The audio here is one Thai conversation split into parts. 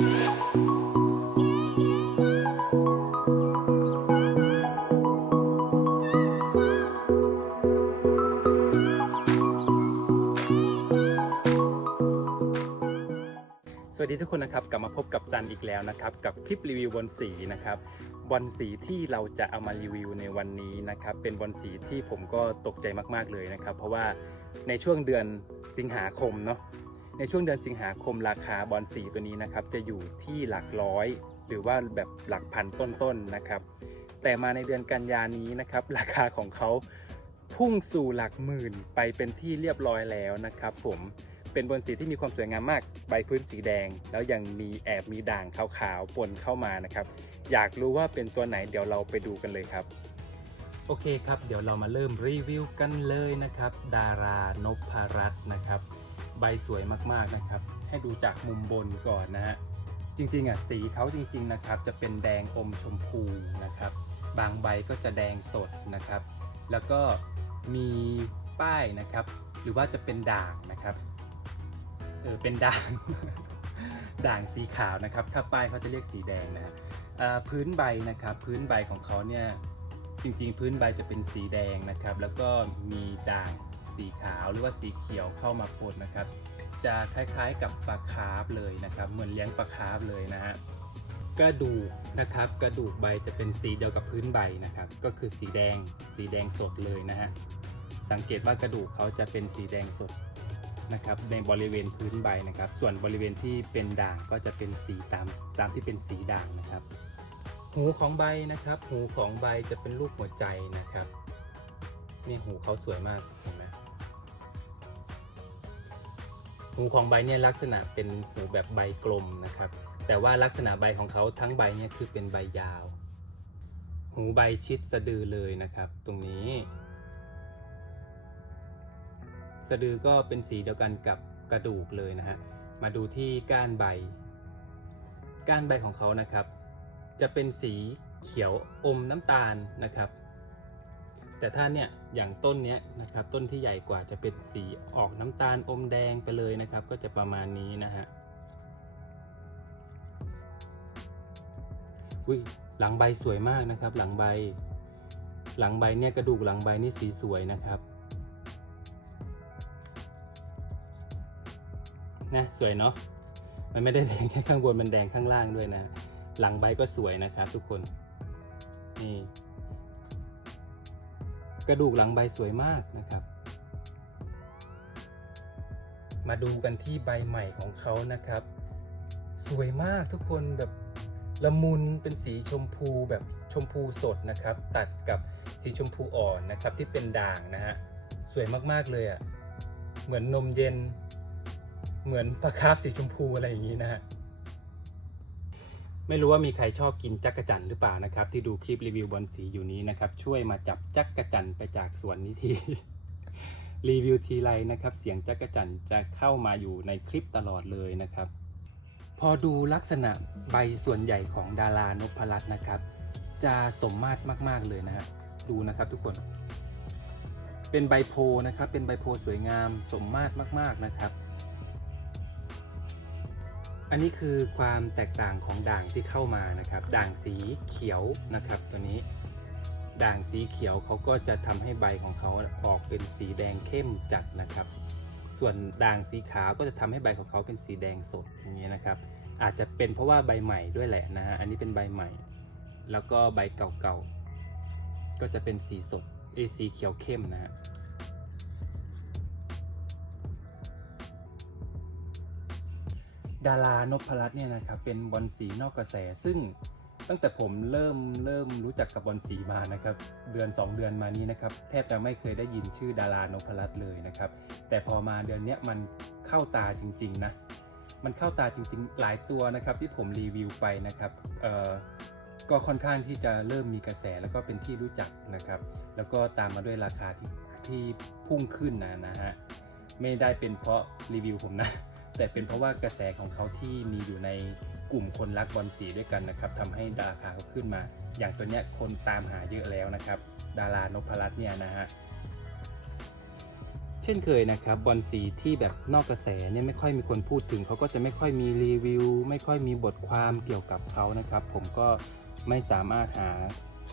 สวัสดีทุกคนนะครับกลับมาพบกับซันอีกแล้วนะครับกับคลิปรีวิวบอลสีนะครับบอลสีที่เราจะเอามารีวิวในวันนี้นะครับเป็นบอลสีที่ผมก็ตกใจมากๆเลยนะครับ เพราะว่าในช่วงเดือนสิงหาคมเนาะ ในช่วงเดือนสิงหาคมราคาบอลสีตัวนี้นะครับจะอยู่ที่หลักร้อย หรือว่าแบบหลักพันต้นๆนะครับ แต่มาในเดือนกันยานี้นะครับ ราคาของเขาพุ่งสู่หลักหมื่นไปเป็นที่เรียบร้อยแล้วนะครับ ผมเป็นบนสีที่มีความสวยงามมากใบพื้นสีแดง แล้วยังมีแอบมีด่างขาวๆปนเข้ามานะครับ อยากรู้ว่าเป็นตัวไหนเดี๋ยวเราไปดูกันเลยครับโอเคครับ เดี๋ยวเรามาเริ่มรีวิวกันเลยนะครับ ดารานพรัตน์นะครับ ใบสวยมากๆนะครับ ให้ดูจากมุมบนก่อนนะฮะจริงๆอะสีเขาจริงๆนะครับ จะเป็นแดงอมชมพูนะครับ บางใบก็จะแดงสดนะครับ แล้วก็มีป้ายนะครับ หรือว่าจะเป็นด่างนะครับเออเป็นด่างด่างสีขาวนะครับถ้าป้ายเขาจะเรียกสีแดงนะพื้นใบนะครับ พื้นใบของเขาเนี่ยจริงๆ พื้นใบจะเป็นสีแดงนะครับ แล้วก็มีด่าง สีขาวหรือว่าสีเขียวเข้ามาปนนะครับ จะคล้ายๆกับปลาคาร์ฟเลยนะครับ เหมือนเลี้ยงปลาคาร์ฟเลยนะฮะกระดูกนะครับ กระดูกใบจะเป็นสีเดียวกับพื้นใบนะครับ ก็คือสีแดงสีแดงสดเลยนะฮะสังเกตว่ากระดูกเขาจะเป็นสีแดงสดนะครับในบริเวณพื้นใบนะครับ ส่วนบริเวณที่เป็นด่างก็จะเป็นสีตามตามที่เป็นสีด่างนะครับ หูของใบนะครับ หูของใบจะเป็นรูปหัวใจนะครับนี่หูเขาสวยมากเห็น หูของใบเนี่ยลักษณะเป็นหูแบบใบกลมนะครับ แต่ว่าลักษณะใบของเขาทั้งใบเนี่ยคือเป็นใบยาว หูใบชิดสะดือเลยนะครับ ตรงนี้ สะดือก็เป็นสีเดียวกันกับกระดูกเลยนะฮะ มาดูที่ก้านใบ ก้านใบของเขานะครับ จะเป็นสีเขียวอมน้ำตาลนะครับ แต่ถ้าเนี่ยอย่างต้นเนี้ยนะครับต้นที่ใหญ่กว่าจะเป็นสีออกน้ำตาลอมแดงไปเลยนะครับ ก็จะประมาณนี้นะฮะอุ้ยหลังใบสวยมากนะครับ หลังใบ หลังใบเนี่ยกระดูกหลังใบนี่สีสวยนะครับนะสวยเนาะมันไม่ได้แดงแค่ข้างบนมันแดงข้างล่างด้วยนะ หลังใบก็สวยนะครับทุกคนนี่ กระดูกหลังใบสวยมากนะครับ มาดูกันที่ใบใหม่ของเขานะครับ สวยมากทุกคนแบบละมุนเป็นสีชมพูแบบชมพูสดนะครับ ตัดกับสีชมพูอ่อนนะครับที่เป็นด่างนะฮะสวยมากๆเลยอะ่ะเหมือนนมเย็น เหมือนปลาคาร์ฟสีชมพูอะไรอย่างนี้นะฮะ ไม่รู้ว่ามีใครชอบกินจักรจันหรือเปล่านะครับ ที่ดูคลิปรีวิวบอลสีอยู่นี้นะครับ ช่วยมาจับจักรจันไปจากสวนนี้ที รีวิวทีไรนะครับ เสียงจักรจันจะเข้ามาอยู่ในคลิปตลอดเลยนะครับ พอดูลักษณะใบส่วนใหญ่ของดารานพรัตน์นะครับ จะสมมาตรมากๆเลยนะฮะดูนะครับทุกคนเป็นใบโพนะครับ เป็นใบโพสวยงามสมมาตรมาก ๆนะครับ อันนี้คือความแตกต่างของด่างที่เข้ามานะครับ ด่างสีเขียวนะครับ ตัวนี้ ด่างสีเขียวเขาก็จะทำให้ใบของเขาออกเป็นสีแดงเข้มจัดนะครับ ส่วนด่างสีขาวก็จะทำให้ใบของเขาเป็นสีแดงสดอย่างนี้ยนะครับ อาจจะเป็นเพราะว่าใบใหม่ด้วยแหละนะฮะ อันนี้เป็นใบใหม่ แล้วก็ใบเก่าๆ ก็จะเป็นสีสดเอยสีเขียวเข้มนะฮะ ดารานพรัตน์เนี่ยนะครับเป็นบอลสีนอกกระแส ซึ่งตั้งแต่ผมเริ่มเริ่มรู้จักกับบอลสีมานะครับเดือน 2 เดือนมานี้นะครับแทบจะไม่เคยได้ยินชื่อดารานพรัตน์เลยนะครับแต่พอมาเดือนเนี้ยมันเข้าตาจริงๆนะมันเข้าตาจริงๆ หลายตัวนะครับที่ผมรีวิวไปนะครับเอ่อก็ค่อนข้างที่จะเริ่มมีกระแสแล้วก็เป็นที่รู้จักนะครับแล้วก็ตามมาด้วยราคาที่ที่พุ่งขึ้นนะนะฮะไม่ได้เป็นเพราะรีวิวผมนะ แต่เป็นเพราะว่ากระแสของเขาที่มีอยู่ในกลุ่มคนรักบอลสีด้วยกันนะครับทำให้ราคาเขาขึ้นมา อย่างตัวเนี้ยคนตามหาเยอะแล้วนะครับ ดารานพรัตน์เนี่ยนะฮะเช่นเคยนะครับบอลสีที่แบบนอกกระแสเนี่ยไม่ค่อยมีคนพูดถึงเขาก็จะไม่ค่อยมีรีวิว ไม่ค่อยมีบทความเกี่ยวกับเขานะครับ ผมก็ไม่สามารถหา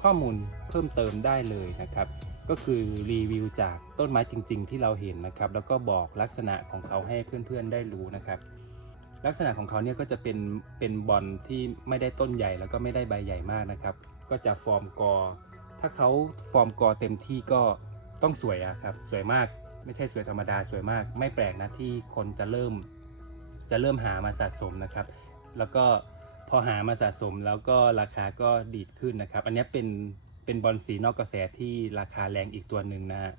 ข้อมูลเพิ่มเติมได้เลยนะครับ ก็คือรีวิวจากต้นไม้จริง ๆ ที่เราเห็นนะครับ แล้วก็บอกลักษณะของเขาให้เพื่อนๆได้รู้นะครับ ลักษณะของเขาเนี่ยก็จะเป็นเป็นบอลที่ไม่ได้ต้นใหญ่แล้วก็ไม่ได้ใบใหญ่มากนะครับ ก็จะฟอร์มกอ ถ้าเขาฟอร์มกอเต็มที่ก็ต้องสวยอะครับ สวยมากไม่ใช่สวยธรรมดาสวยมาก ไม่แปลกนะที่คนจะเริ่ม จะเริ่มหามาสะสมนะครับ แล้วก็พอหามาสะสมแล้วก็ราคาก็ดีดขึ้นนะครับ อันนี้เป็น เป็นบอลสีนอกกระแสที่ราคาแรงอีกตัวหนึ่งนะ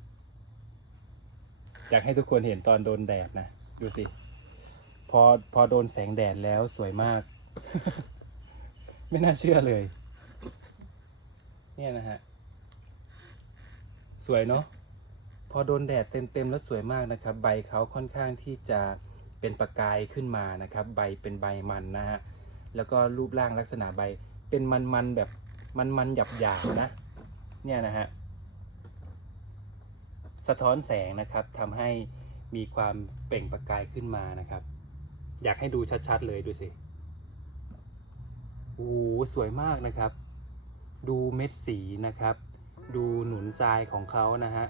อยากให้ทุกคนเห็นตอนโดนแดดนะ ดูสิ พอพอโดนแสงแดดแล้วสวยมาก ไม่น่าเชื่อเลย เนี่ยนะฮะ สวยเนาะพอโดนแดดเต็มๆแล้วสวยมากนะครับ ใบเขาค่อนข้างที่จะเป็นประกายขึ้นมานะครับ ใบเป็นใบมันนะฮะแล้วก็รูปร่างลักษณะใบเป็นมันๆแบบ มันมันหยาบนะ เนี่ยนะฮะ สะท้อนแสงนะครับทำให้มีความเปล่งประกายขึ้นมานะครับ อยากให้ดูชัดๆเลยดูสิโอ้สวยมากนะครับ ดูเม็ดสีนะครับ ดูหนุนทรายของเขานะฮะ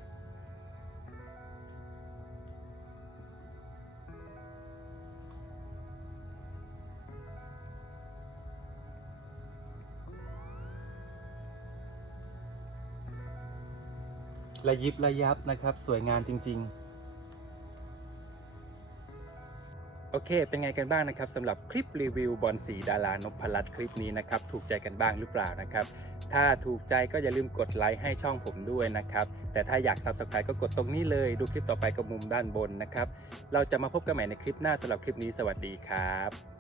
ระยิบระยับนะครับ สวยงามจริง ๆ โอเค เป็นไงกันบ้างนะครับสำหรับคลิปรีวิวบอลสีดารานพรัตคลิปนี้นะครับ ถูกใจกันบ้างหรือเปล่านะครับ ถ้าถูกใจก็อย่าลืมกดไลค์ให้ช่องผมด้วยนะครับ แต่ถ้าอยาก Subscribe ก็กดตรงนี้เลย ดูคลิปต่อไปกับมุมด้านบนนะครับ เราจะมาพบกันใหม่ในคลิปหน้าสำหรับคลิปนี้สวัสดีครับ